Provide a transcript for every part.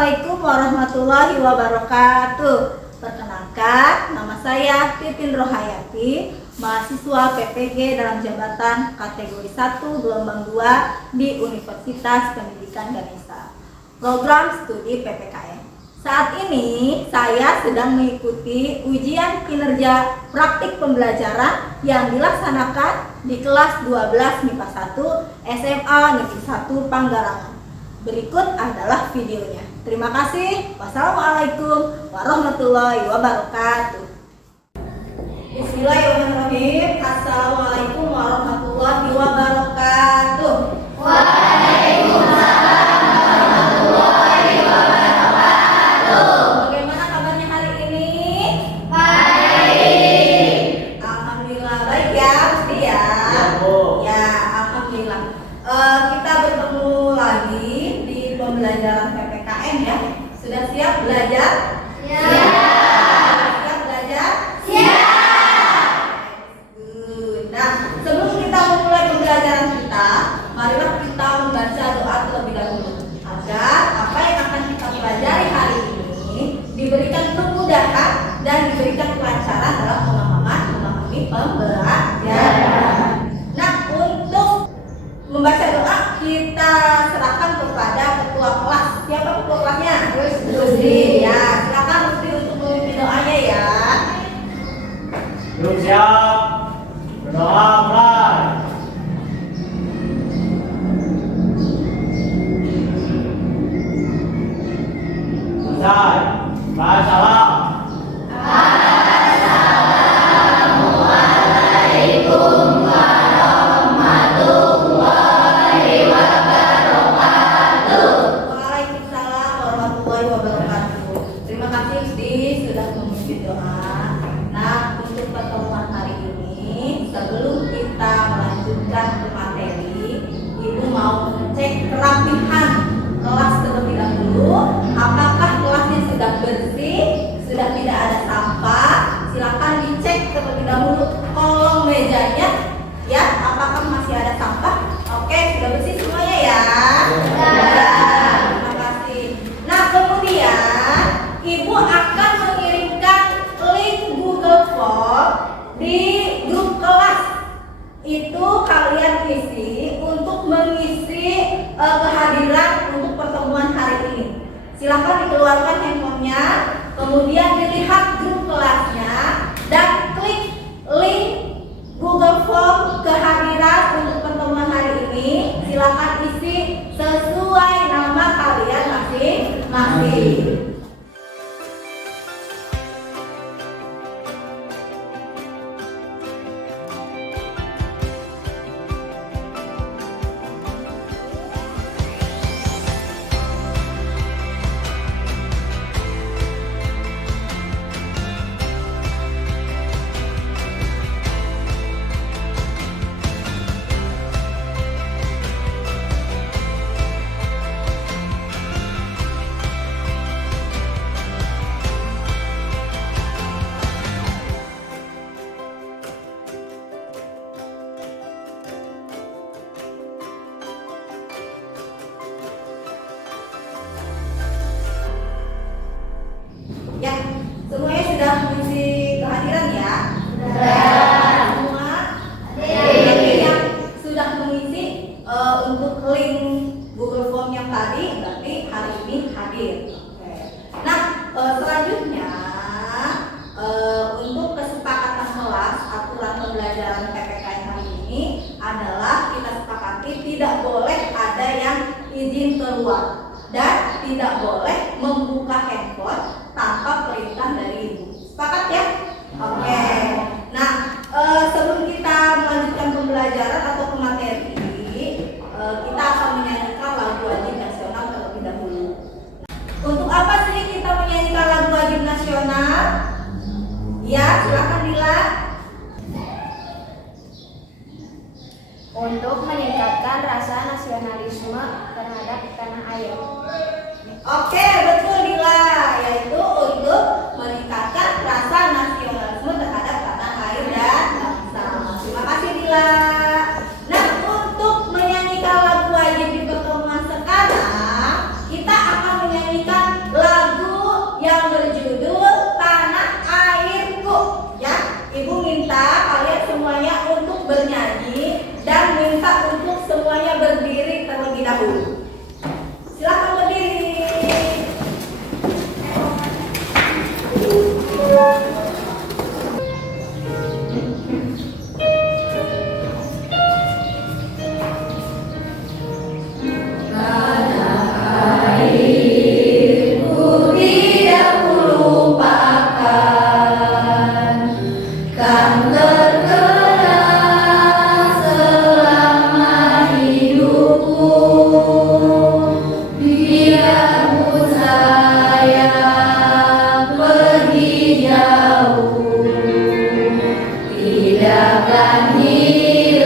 Assalamualaikum warahmatullahi wabarakatuh. Perkenalkan, nama saya Titin Rohayati, mahasiswa PPG dalam jabatan kategori 1 gelombang 2 di Universitas Pendidikan Ganesha, program studi PPKN. Saat ini saya sedang mengikuti ujian kinerja praktik pembelajaran yang dilaksanakan di kelas 12 MIPA 1 SMA Negeri 1 Panggarangan. Berikut adalah videonya. Terima kasih. Wassalamualaikum warahmatullahi wabarakatuh. Bismillahirrahmanirrahim. Assalamualaikum warahmatullahi wabarakatuh. Waalaikumsalam warahmatullahi wabarakatuh. Bagaimana kabarnya hari ini? Baik. Alhamdulillah baik ya, Mesti ya. Ya, alhamdulillah. Kita bertemu lagi di pembelajaran PPKN ya. Sudah siap belajar? Siap belajar? Siap. Good. Nah, sebelum kita memulai pembelajaran kita, marilah kita membaca doa terlebih dahulu agar apa yang akan kita pelajari hari ini diberikan kemudahan dan diberikan kelancaran dalam memahami pembelajaran. Nah, untuk membaca doa kita serahkan kepada ketua kelas. Siapa ketua kelasnya? Rusdi. Ya, silakan Rusdi untuk memimpin doanya ya. Belum siap, berdoa mulai. Selesai, bahas salam. Assalamualaikum warahmatullahi wabarakatuh. Waalaikumsalam warahmatullahi wabarakatuh. Terima kasih Rusdi sudah memimpin doa. Nah, untuk pertemuan hari ini, sebelum kita melanjutkan ke materi, Ibu mau mengecek kerapihan kelas terlebih dahulu. Apakah kelasnya sudah bersih, sudah tidak ada sampah? Silakan dicek terlebih dahulu kolong mejanya, ya. Apakah masih ada sampah? Oke, sudah bersih semuanya ya. Terima kasih. Nah, kemudian Ibu akan mengirimkan link Google Form di grup kelas. Itu kalian isi untuk mengisi kehadiran untuk pertemuan hari ini. Silakan dikeluarkan handphonenya, kemudian dilihat grup kelasnya dan klik link Google Form kehadiran untuk pertemuan hari ini. Silakan isi sesuai nama kalian masing-masing. Ya, semuanya sudah mengisi kehadiran ya? Sudah. Semua? Hadir. Yang sudah mengisi untuk link Google Form yang tadi, berarti hari ini hadir. Oke. Nah, selanjutnya untuk kesepakatan kelas aturan pembelajaran PPKN hari ini adalah kita sepakati tidak boleh ada yang izin keluar dan tidak boleh membuka handphone tanpa perintah dari ibu. Sepakat ya? Oke. Nah, sebelum kita melanjutkan pembelajaran atau ke materi, kita akan menyanyikan lagu wajib nasional terlebih dahulu. Untuk apa sih kita menyanyikan lagu wajib nasional? Ya, silakan Dila. Untuk meningkatkan rasa nasionalisme terhadap tanah air. Oke, betul Dila, yaitu untuk meningkatkan rasa nasionalisme terhadap tanah air dan bangsa. Terima kasih Dila. Nah, untuk menyanyikan lagu wajib di pertemuan sekarang, kita akan menyanyikan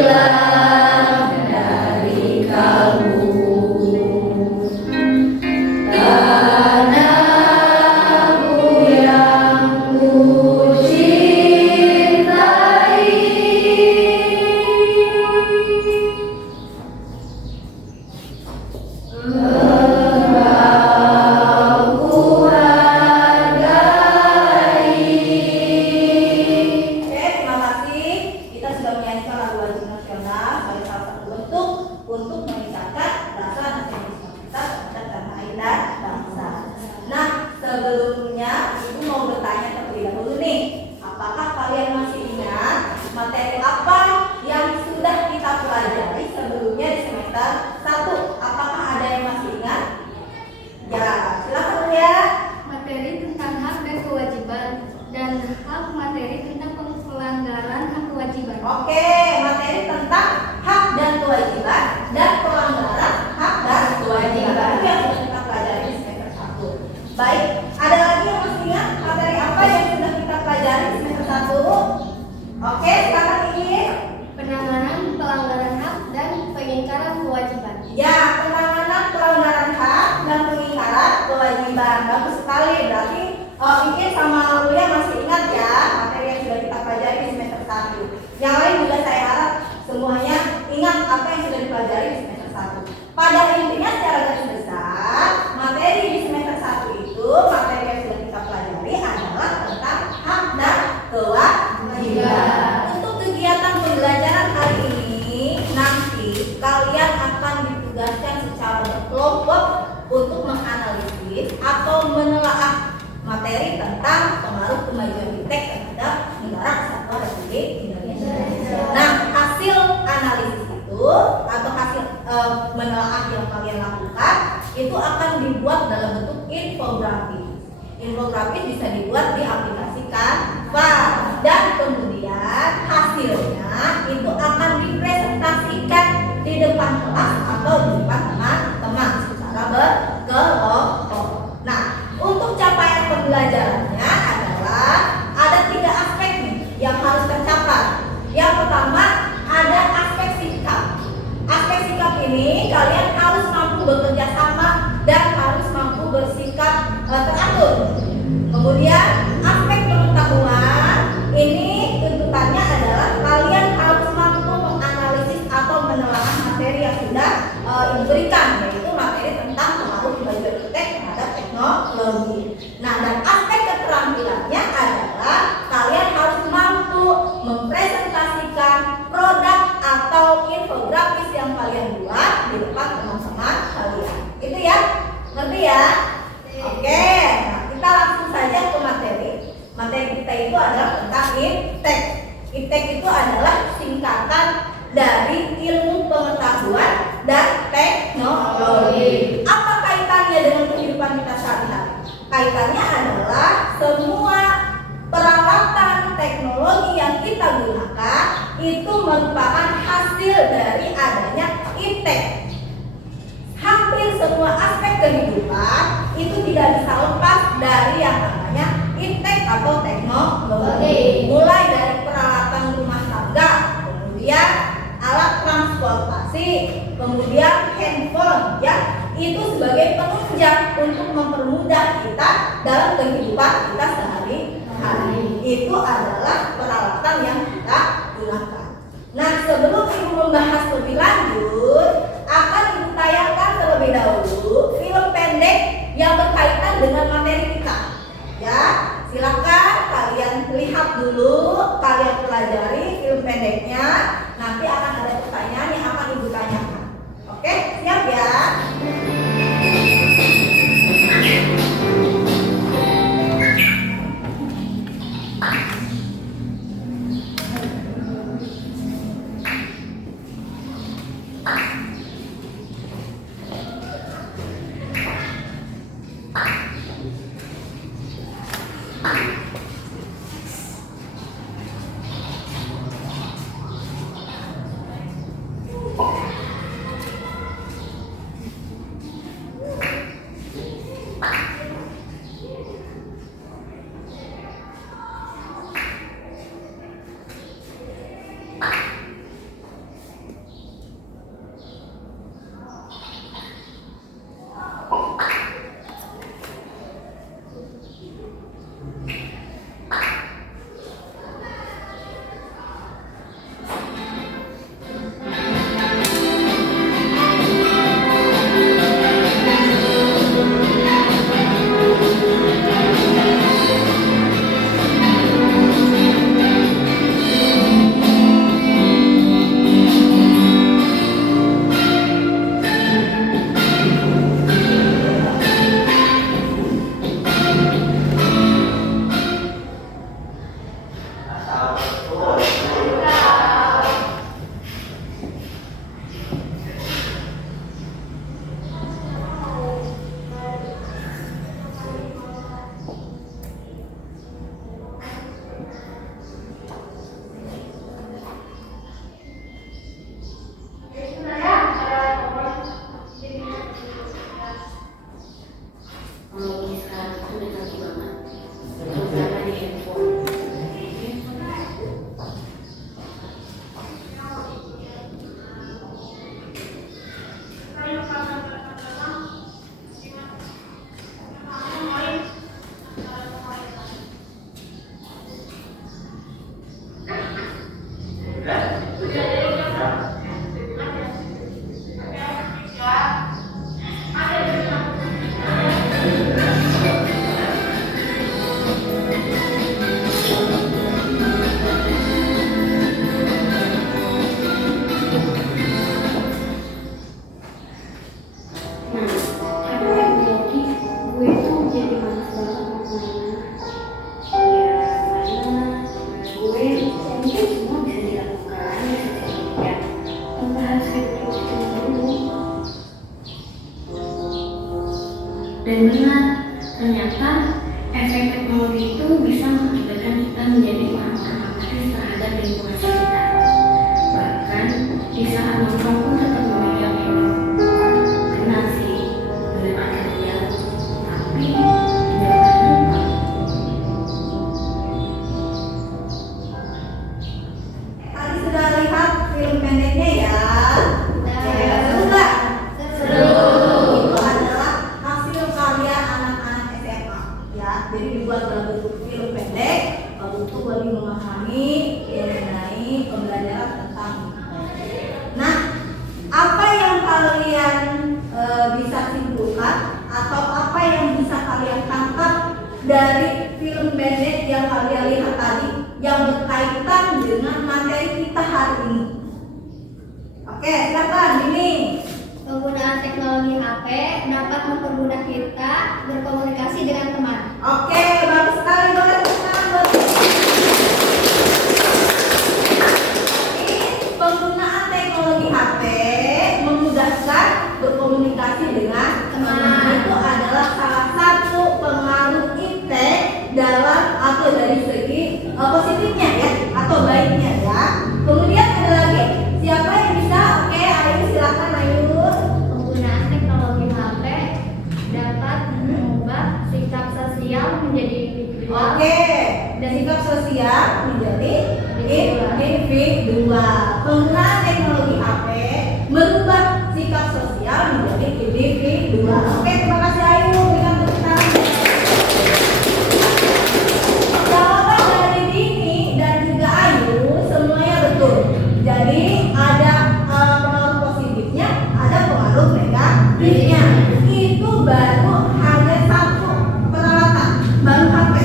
hilang dari kalbu. Tanahku yang ku cintai, engkau ku hargai. Oke, terima kasih. Kita sudah menyanyikan lagu wajib nasional sebagai salah satu bentuk untuk meningkatkan rasa nasionalisme kita terhadap tanah air dan bangsa. Nah, sebelumnya Ibu mau bertanya terlebih dahulu nih, apakah kalian masih ingat materi apa yang sudah kita pelajari sebelumnya di semester 1? Apakah ada yang masih ingat? Ya, silakan dulu ya. Materi tentang hak dan kewajiban dan hak materi tentang pelanggaran hak kewajiban. Oke, materi tentang hak dan kewajiban dan pelanggaran hak dan kewajiban itu yang sudah kita pelajari di semester 1. Baik, ada lagi yang masih ingat materi apa yang sudah kita pelajari di semester 1? Oke, sekarang ini Penanganan pelanggaran hak dan pengingkaran kewajiban. ya, penanganan pelanggaran hak dan pengingkaran kewajiban. Bagus sekali, berarti Ikin sama Uya masih ingat ya materi yang sudah kita pelajari di semester 1. Yang lain juga saya harap semuanya ingat apa yang sudah dipelajari di semester 1. Pada intinya secara garis besar, materi di semester 1 itu materi yang sudah kita pelajari adalah tentang hak dan kewajiban. Untuk kegiatan pembelajaran hari ini, nanti kalian akan ditugaskan secara berkelompok untuk menganalisis atau menelaah materi tentang pengaruh kemajuan iptek terhadap negara kesatuan Republik Indonesia. Nah, hasil analisis itu atau hasil menelaah yang kalian lakukan itu akan dibuat dalam bentuk infografis. Infografis bisa dibuat di aplikasi Canva dan kemudian hasilnya itu akan dipresentasikan di depan kelas atau di depan teman-teman secara berkelompok. Nah, untuk capaian pembelajarannya adalah ada 3 aspek nih yang harus tercapai. Yang pertama ada aspek sikap. Aspek sikap ini kalian harus mampu bekerja sama dan harus mampu bersikap teratur. Kemudian aspek pengetahuan ini tuntutannya adalah kalian harus mampu menganalisis atau menelaah materi yang sudah diberikan, yaitu materi tentang pengaruh kemajuan iptek terhadap teknologi. Nah, dan aspek keterampilannya adalah kalian harus mampu mempresentasikan produk atau infografis yang kalian buat di depan teman-teman kalian. Itu ya, ngerti ya? Oke, nah kita langsung saja ke materi. Materi kita itu adalah tentang iptek. Iptek itu adalah singkatan dari ilmu pengetahuan dan teknologi. Apa kaitannya dengan kehidupan kita sehari-hari? Kaitannya adalah semua peralatan teknologi yang kita gunakan itu merupakan hasil dari adanya iptek. Hampir semua aspek kehidupan itu tidak bisa lepas dari yang namanya iptek atau teknologi. Mulai dari peralatan rumah tangga, kemudian alat transportasi, kemudian handphone, ya, itu sebagai penunjang untuk mempermudah kita dalam kehidupan kita sehari-hari. Itu adalah peralatan yang kita gunakan. Nah, sebelum Ibu membahas lebih lanjut, akan Ibu tayangkan terlebih dahulu film pendek yang berkaitan dengan materi kita. Ya, silakan kalian lihat dulu, kalian pelajari film pendeknya. Nanti akan ada pertanyaan yang akan Ibu tanyakan. Oke, siap ya? dan benar. Ternyata efek teknologi itu bisa mengakibatkan kita menjadi orang-orang apatis terhadap lingkungan sekitar. Bahkan di saat nongkrong pun tetap memegang handphone. Benar sih, benar kata dia. Tapi jangan lupa. Tadi sudah lihat film pendeknya ya? Seru nggak? Seru. Itu adalah hasil karya anak-anak SMA ya. Jadi dibuat dalam bentuk film pendek untuk lebih memahami mengenai pembelajaran tentang Nah, apa yang kalian bisa simpulkan atau apa yang bisa kalian tangkap dari film pendek yang kalian lihat tadi yang berkaitan dengan materi kita hari ini? Oke, silakan ini. Penggunaan teknologi HP dapat mempermudah kita berkomunikasi dengan teman. Oke, bagus sekali. Boleh tepuk tangan buat ini. Penggunaan teknologi HP memudahkan berkomunikasi dengan teman. Itu adalah salah satu pengaruh impact dalam atau dari segi positifnya ya atau baiknya ya. Kemudian ada lagi. Siapa yang bisa? Oke, Ayu silakan Ayu. Penggunaan teknologi HP dapat mengubah sikap sosial menjadi individual. Oke, dan sikap sosial menjadi individual. Penggunaan teknologi HP merubah sikap sosial menjadi individual. Oke, terima kasih Ayu. Berikan tepuk tangan. Jawaban dari Dini dan juga Ayu semuanya betul. Jadi ada pengaruh positifnya, ada pengaruh negatifnya. Itu baru hanya satu peralatan, baru HP.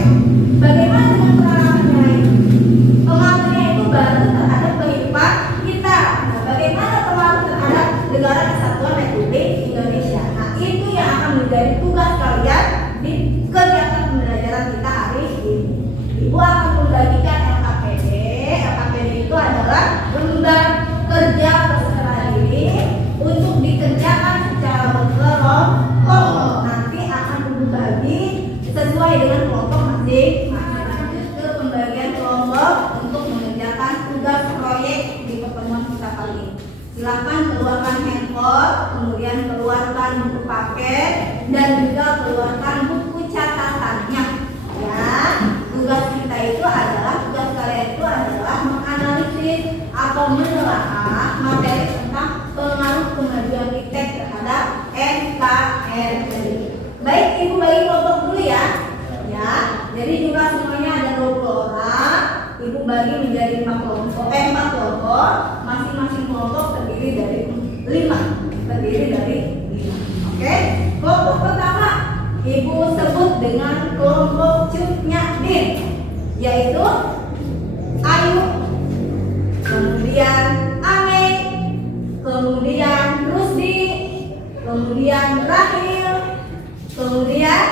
Bagaimana dengan peralatan lain? Pengaruhnya itu baru terhadap kehidupan kita. Nah, bagaimana pengaruh terhadap negara kesatuan Republik Indonesia? Nah, itu yang akan menjadi tugas kalian di kegiatan pembelajaran kita hari ini. Ibu akan membagikan LKPD. LKPD itu adalah lembar kerja berserah diri untuk dikerjakan secara berkelompok. Nanti akan Ibu bagi sesuai dengan kelompok masing-masing. Lanjut ke pembagian kelompok untuk mengerjakan tugas proyek di pertemuan kita kali ini. Silakan keluarkan handphone, kemudian keluarkan buku paket, dan juga keluarkan buku catatannya. Ya, tugas kita itu adalah tugas kalian itu adalah menganalisis atau menelaah materi tentang pengaruh kemajuan iptek terhadap NKRI. Baik, Ibu bagi kelompok dulu ya. Ya, jadi jumlah semuanya ada 20 orang. Ibu bagi menjadi 4 kelompok. Masing-masing kelompok terdiri dari 5. Oke. Kelompok pertama Ibu sebut dengan kelompok Cutnya Din, yaitu Ayu, kemudian Ame, kemudian Rusdi, kemudian Rahil, kemudian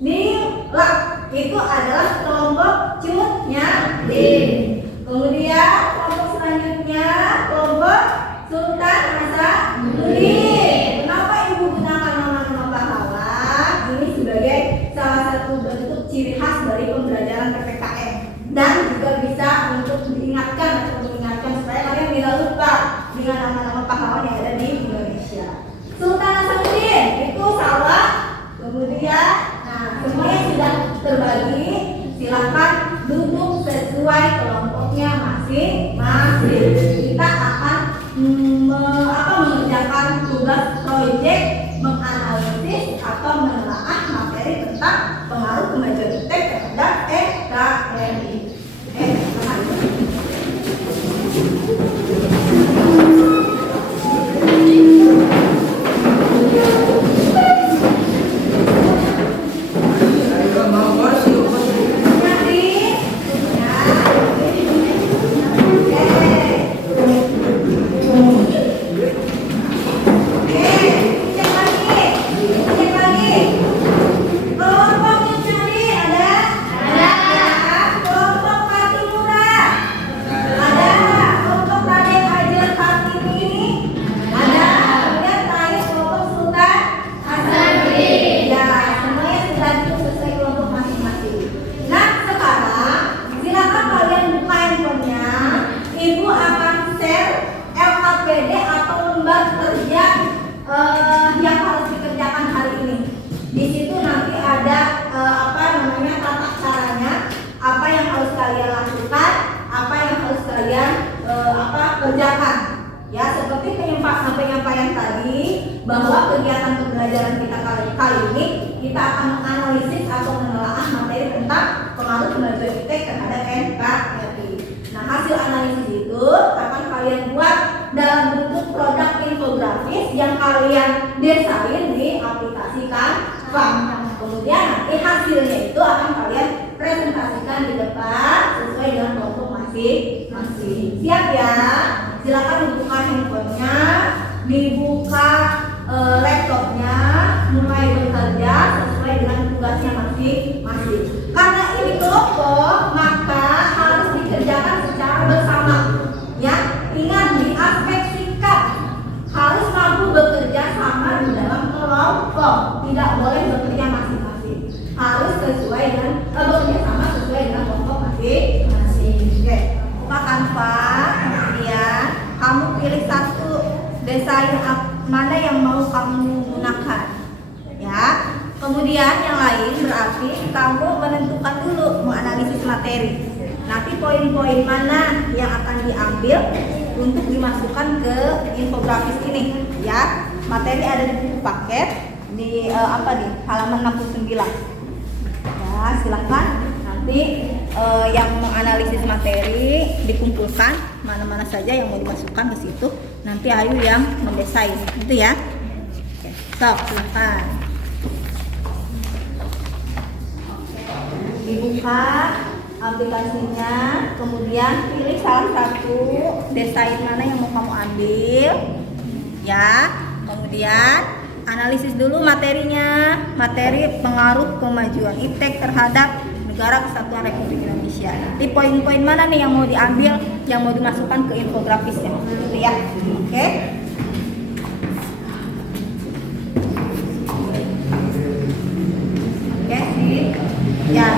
Nila. Itu adalah kelompok Cutnya Din. Kemudian kelompok selanjutnya kelompok Sultan Hasanuddin. Kenapa Ibu gunakan nama-nama pahlawan? Ini sebagai salah satu bentuk ciri khas dari pembelajaran PPKN dan juga bisa untuk diingatkan atau mengingatkan supaya kalian tidak lupa dengan nama-nama pahlawan yang ada di Indonesia. Sultan Hasanuddin itu sawah. Kemudian, semuanya sudah terbagi. Silakan duduk sesuai kelompoknya masing-masing. Kita akan mengerjakan tugas proyek menganalisis atau menelaah materi tentang pengaruh kemajuan iptek terhadap NKRI. Kelompok kerjakan. Ya, seperti penyampaian tadi bahwa kegiatan pembelajaran kita kali ini kita akan menganalisis atau menelaah materi tentang pengaruh kemajuan iptek terhadap NKRI. Nah, hasil analisis itu akan kalian buat dalam bentuk produk infografis yang kalian desain di aplikasi Canva. Kemudian nanti hasilnya itu akan kalian presentasikan di depan sesuai dengan kelompok masing-masing. Siap ya? Silakan dibuka handphonenya, dibuka laptopnya, mulai bekerja sesuai dengan tugasnya masing-masing. Karena ini kelompok, maka harus dikerjakan secara bersama. Ya, ingat di aspek sikap harus mampu bekerja sama di dalam kelompok, tidak boleh bekerja masing-masing. Harus sesuai dengan bekerja sama sesuai dengan kelompok masing-masing. Oke, buka Canva, kemudian kamu pilih satu desain mana yang mau kamu gunakan. Ya, kemudian yang lain berarti kamu menentukan dulu menganalisis materi. Nanti poin-poin mana yang akan diambil untuk dimasukkan ke infografis ini. Ya, materi ada di buku paket di halaman 69. Ya, silakan nanti yang menganalisis materi dikumpulkan mana-mana saja yang mau dimasukkan ke situ. Nanti Ayu yang mendesain, itu ya. Oke, silakan. Dibuka aplikasinya, kemudian pilih salah satu desain mana yang mau kamu ambil. Ya, kemudian analisis dulu materinya, materi pengaruh kemajuan iptek terhadap Negara Kesatuan Republik Indonesia. Nanti poin-poin mana nih yang mau diambil, yang mau dimasukkan ke infografisnya, gitu ya. Oke. Oke, sip. Ya,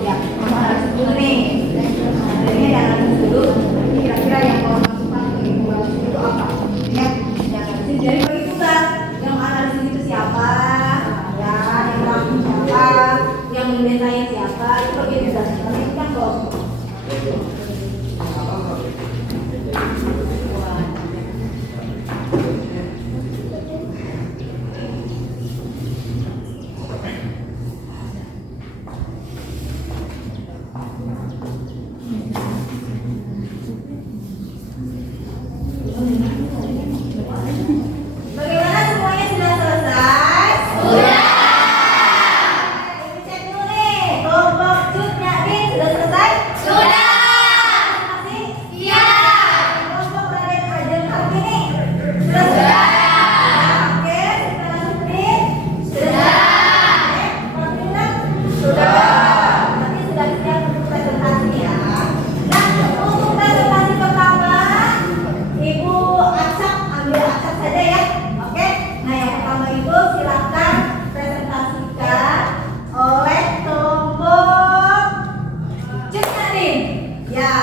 ya, analisis dulu nih. Materinya dianalisis dulu. Kira-kira yang mau masukkan ke infografis itu apa? Ya, dianalisis dari bagi tugas. Yang analisis itu siapa? Ya, yang melakukan siapa? Yang mendesain siapa? Itu bagi tugas. Nanti kita kelompok. Bagaimana, semuanya sudah selesai? Sudah. Kita cek dulu nih. Kelompok Cut Nyadin sudah selesai? Sudah. Masih? Iya. Kelompok Raden Ajeng Kartini sudah? Oke, kita lanjut nih. Sudah. Oke, sudah. Nanti sudah siap untuk presentasi ya. Nah, untuk presentasi pertama, Ibu acak, ambil acak saja ya. Oke. Nah, yang pertama itu silakan presentasikan oleh kelompok Cut Nyadin. Ya,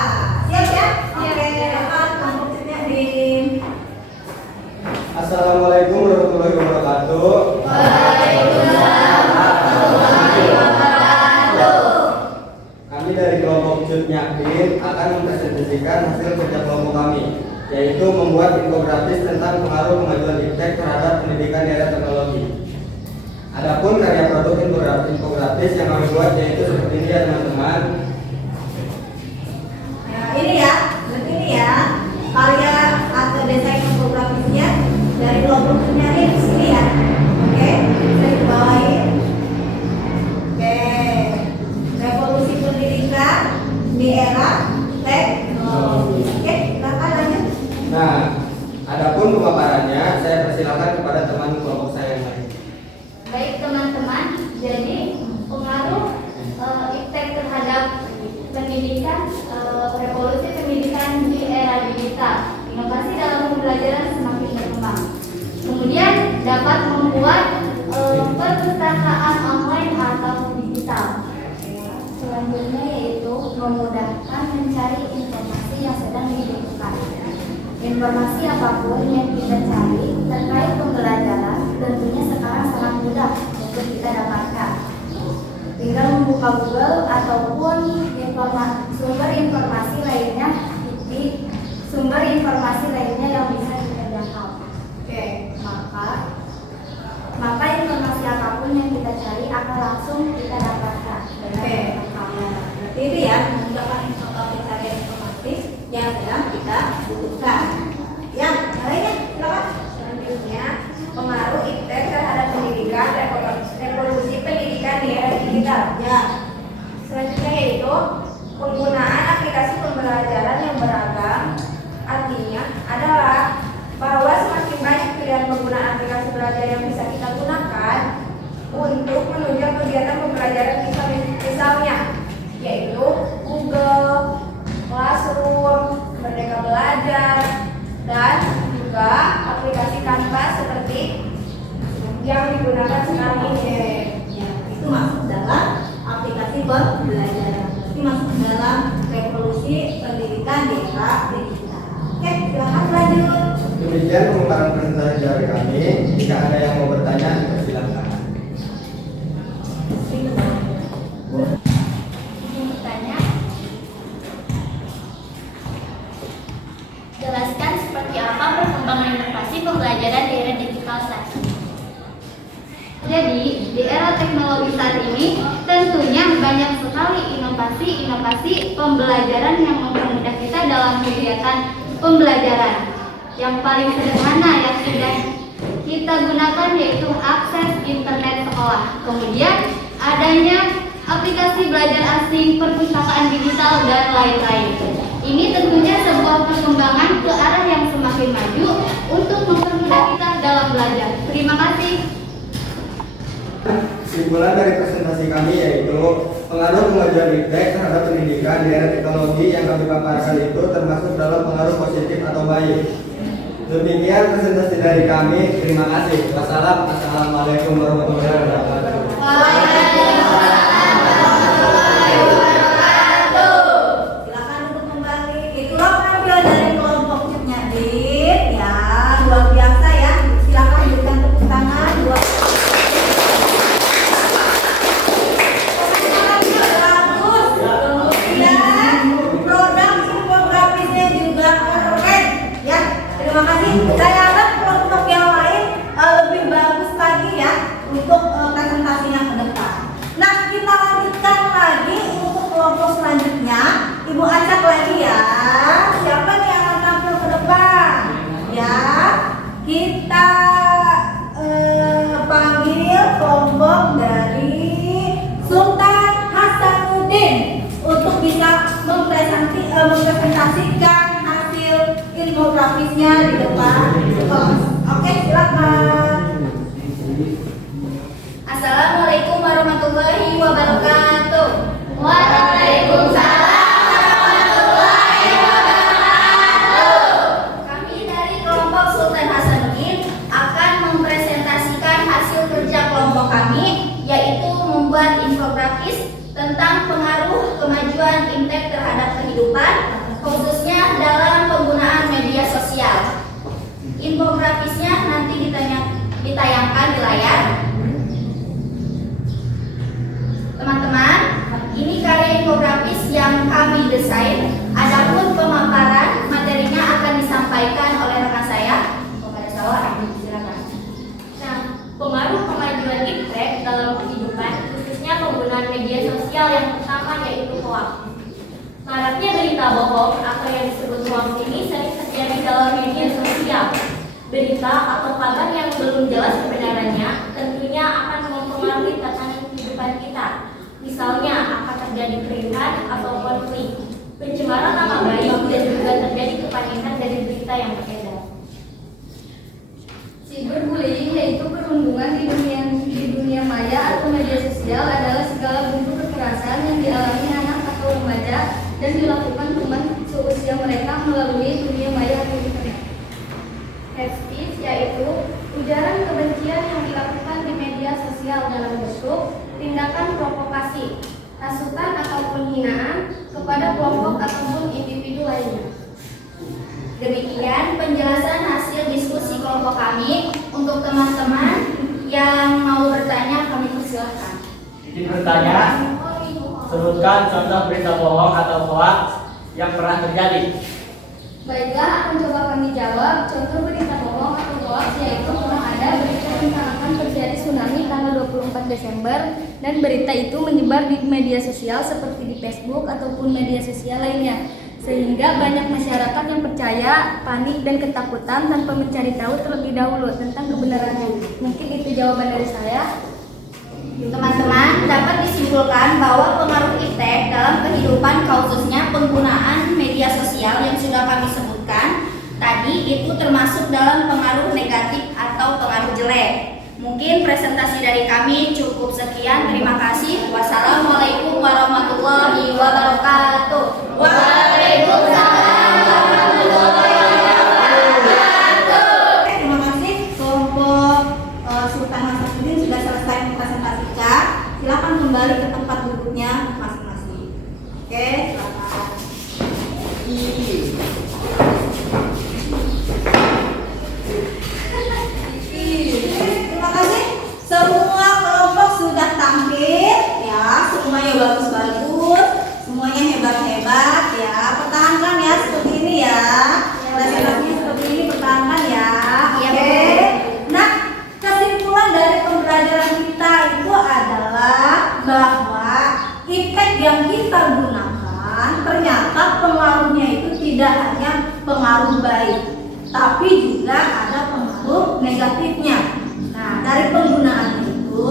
siap ya? Oke, silakan kelompok Cut Nyadin. Assalamualaikum warahmatullahi wabarakatuh. Kami dari kelompok Cut Nyadin akan mempresentasikan hasil kerja kelompok kami, yaitu membuat infografis tentang pengaruh kemajuan iptek terhadap pendidikan di era teknologi. Adapun karya produk infografis yang kami buat yaitu seperti ini ya teman-teman. Ya, ini ya, seperti ini ya. Karya atau desain infografisnya dari kelompok Cut Nyadin sini ya. Oke, bisa dibawain. Oke, revolusi pendidikan di era teknologi. Oke, silakan lanjut. Nah, adapun pemaparannya saya persilakan kepada teman kelompok saya yang lain. Baik teman-teman, jadi pengaruh iptek terhadap pendidikan, revolusi pendidikan di era digital, inovasi dalam pembelajaran semakin berkembang. Kemudian dapat membuat perpustakaan online atau digital. Selanjutnya yaitu memudahkan mencari informasi yang sedang dibutuhkan. Informasi apapun yang kita cari terkait pembelajaran tentu Google ataupun sumber informasi lainnya yang bisa kita jangkau. Oke. Maka informasi apapun yang kita cari akan langsung kita dapatkan. Oke. Berarti itu ya memudahkan pencarian informasi yang sedang kita butuhkan. Yang lainnya silakan. Selanjutnya, pengaruh iptek terhadap pendidikan, revolusi pendidikan di era digital. Ya. Selanjutnya yaitu penggunaan aplikasi pembelajaran yang beragam. Artinya adalah bahwa semakin banyak pilihan penggunaan aplikasi belajar yang bisa kita gunakan untuk menunjang kegiatan pembelajaran kita, misalnya yaitu Google, Classroom, Merdeka Belajar, dan juga aplikasi Canvas seperti yang digunakan sekarang ini. Ya, itu masuk dalam aplikasi pembelajaran. Itu masuk dalam revolusi pendidikan di era digital. Oke, silakan lanjut. Demikian pemaparan presentasi dari kami. Jika ada yang mau bertanya, silakan. Jelaskan seperti apa perkembangan inovasi pembelajaran di era digital saat ini. Jadi, di era teknologi saat ini tentunya banyak sekali inovasi pembelajaran yang mempermudah kita dalam kegiatan pembelajaran. Yang paling sederhana yang sudah kita gunakan yaitu akses internet sekolah. Kemudian adanya aplikasi belajar asing, perpustakaan digital, dan lain-lain. Ini tentunya sebuah perkembangan ke arah yang semakin maju untuk mempermudah kita dalam belajar. Terima kasih. Kesimpulan dari presentasi kami yaitu pengaruh kemajuan iptek terhadap pendidikan di era teknologi yang kami paparkan itu termasuk dalam pengaruh positif atau baik. Demikian presentasi dari kami. Terima kasih. Wassalamualaikum warahmatullahi wabarakatuh. Silakan untuk kembali. Itulah penampilan dari kelompok Nyadin. Ya, luar biasa ya. Silakan berikan tepuk tangan buat bagus. Kemudian produk infografisnya juga keren ya. Terima kasih. Saya harap kelompok yang lain lebih bagus lagi ya untuk presentasinya ke depan. Nah, kita lanjutkan lagi untuk kelompok selanjutnya. Ibu acak lagi ya. Siapa nih yang akan tampil ke depan? Ya, kita panggil kelompok dari Sultan Hasanuddin untuk bisa mempresentasikan hasil infografisnya di depan kelas. Oke, silakan. Assalamualaikum warahmatullahi wabarakatuh. Waalaikumsalam warahmatullahi wabarakatuh. Kami dari kelompok Sultan Hasanuddin akan mempresentasikan hasil kerja kelompok kami, yaitu membuat infografis tentang pengaruh kemajuan iptek terhadap kehidupan, khususnya dalam penggunaan media sosial. Infografisnya nanti ditayangkan di layar. Teman-teman, ini karya infografis yang kami desain. Adapun pemaparan materinya akan disampaikan oleh rekan saya kepada saya. Silakan. Nah, pengaruh kemajuan iptek dalam kehidupan, khususnya penggunaan media sosial yang pertama yaitu hoax. Maraknya berita bohong atau yang disebut hoax ini sering terjadi dalam media sosial. Berita atau kabar yang belum jelas kebenarannya tentunya akan mempengaruhi tatanan kehidupan kita. Misalnya akan terjadi keriuhan atau konflik, pencemaran nama baik, dan juga terjadi kepanikan dari berita yang beredar. Cyberbullying yaitu perundungan di dunia maya atau media sosial adalah segala bentuk kekerasan yang dialami anak atau remaja dan dilakukan teman seusia mereka melalui dunia maya atau internet. Hate speech yaitu ujaran kebencian yang dilakukan di media sosial dalam bentuk tindakan provokasi, hasutan ataupun hinaan kepada kelompok ataupun individu lainnya. Demikian penjelasan hasil diskusi kelompok kami. Untuk teman-teman yang mau bertanya, kami persilahkan. Izin bertanya. Oh, Ibu. Sebutkan contoh berita bohong atau hoax yang pernah terjadi. Baiklah, akan coba kami jawab. Contoh berita bohong atau hoax yaitu pernah ada berita tentang akan terjadi tsunami tanggal 24 Desember dan berita itu menyebar di media sosial seperti di Facebook ataupun media sosial lainnya, sehingga banyak masyarakat yang percaya, panik dan ketakutan tanpa mencari tahu terlebih dahulu tentang kebenarannya. Mungkin itu jawaban dari saya. Teman-teman, dapat disimpulkan bahwa pengaruh iptek dalam kehidupan khususnya penggunaan media sosial yang sudah kami sebutkan tadi itu termasuk dalam pengaruh negatif atau pengaruh jelek. Mungkin presentasi dari kami cukup sekian. Terima kasih. Wassalamualaikum warahmatullahi wabarakatuh. Waalaikumsalam warahmatullahi wabarakatuh. Terima kasih. Kelompok Sultan Hasanuddin sudah selesai mempresentasikan. Silakan kembali ke tempat duduknya masing-masing. Oke, silakan. Terima kasih. Semua kelompok sudah tampil ya, semuanya bagus-bagus, semuanya hebat-hebat ya. Pertahankan ya seperti ini ya. Presentasinya seperti ini, pertahankan ya. Oke. Nah, kesimpulan dari pembelajaran kita itu adalah bahwa iptek yang kita gunakan ternyata pengaruhnya itu tidak hanya pengaruh baik, tapi juga ada pengaruh negatifnya. Nah, dari penggunaan itu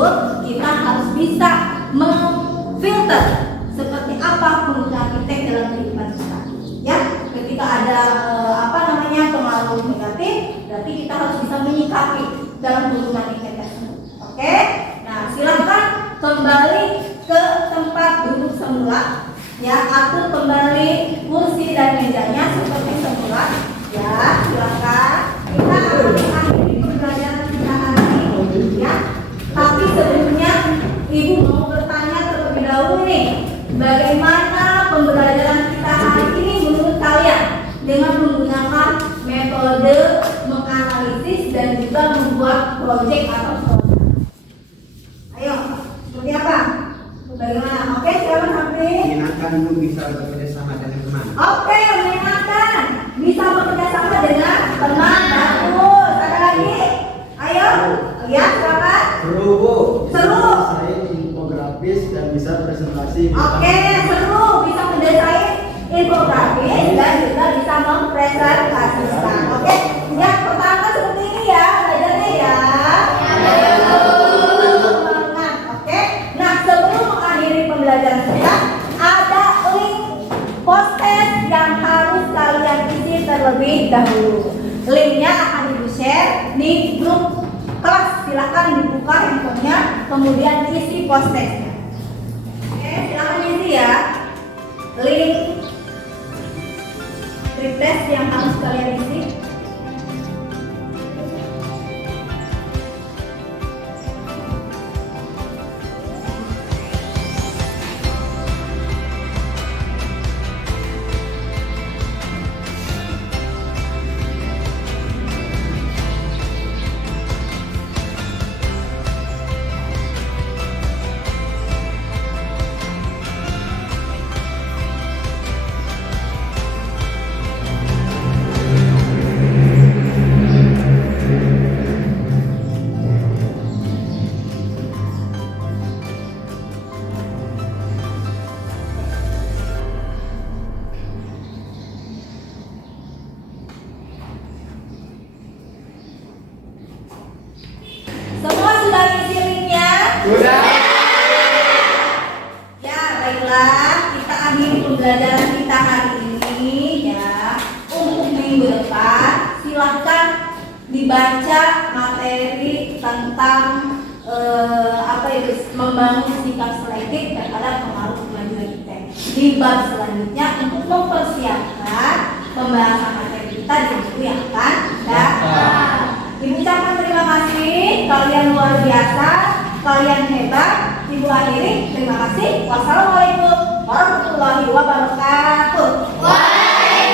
kita harus bisa memfilter seperti apa penggunaan iptek dalam kehidupan kita. Ya, ketika ada pengaruh negatif, berarti kita harus bisa menyikapi dalam penggunaan iptek tersebut. Oke? Nah, silakan kembali ke tempat duduk semula. Ya, atur kembali kursi dan mejanya seperti semula. Ya, silakan. Kita akan mengakhiri pembelajaran kita hari ini. Ya, tapi sebelumnya Ibu mau bertanya terlebih dahulu nih, bagaimana pembelajaran kita hari ini menurut kalian dengan menggunakan metode menganalisis dan juga membuat proyek atau program. Ayo, seperti apa? Bagaimana? Oke, silakan Hafri. Menyenangkan Bu bisa bekerja sama dengan teman. Oke, menyenangkan. Bisa bekerja sama dengan teman. Bagus. Ada lagi? Ayo. Ya, silakan. Seru Bu. Seru. Saya infografis dan bisa presentasi. Oke, seru. Bisa mendesain infografis dan juga bisa mempresentasikan. Oke, ya pertama seperti ini ya, belajarnya ya. Semangat. Oke. Nah, sebelum mengakhiri pembelajaran kita, ada link post-test yang harus kalian isi terlebih dahulu. Linknya akan di-share di grup kelas. Silakan dibuka handphonenya, kemudian isi post-testnya. Oke, silakan isi ya. Link retest yang harus kalian isi. Semua sudah isi linknya? Sudah. Ya, baiklah. Kita akhiri pembelajaran kita hari ini ya. Untuk minggu depan, silahkan dibaca materi tentang membangun sikap selektif terhadap pengaruh kemajuan iptek. Di bab selanjutnya untuk mempersiapkan pembahasan materi kita di buku yang akan datang. Ibu ucapkan terima kasih, kalian luar biasa, kalian hebat,